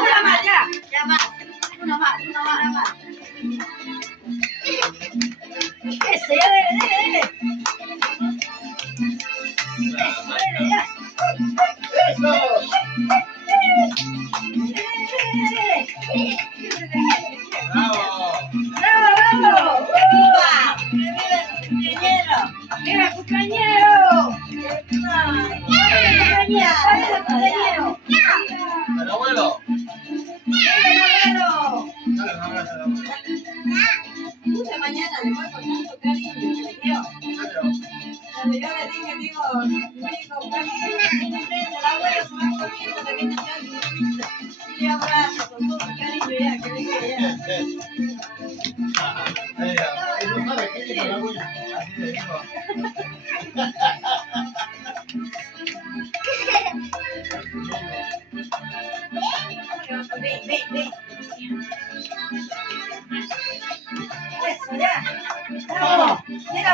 Una más, ya. Ya más. Una más. Eso, ya dele. Eso, dele, ya. ¡Bravo! ¡Viva el cumpleañero! ¡El abuelo! Mañana le voy con tanto cariño que le dio. Cuando yo le dije, digo, el abuelo se va corriendo, le viene a y le abrazo con todo cariño ya, que le dije ya. No sabe qué es el abuelo. Así le digo. Ve. Eso, ya. No. La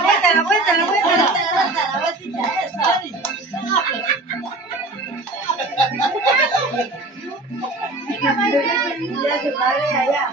vueltita, eso. Ya se padre allá.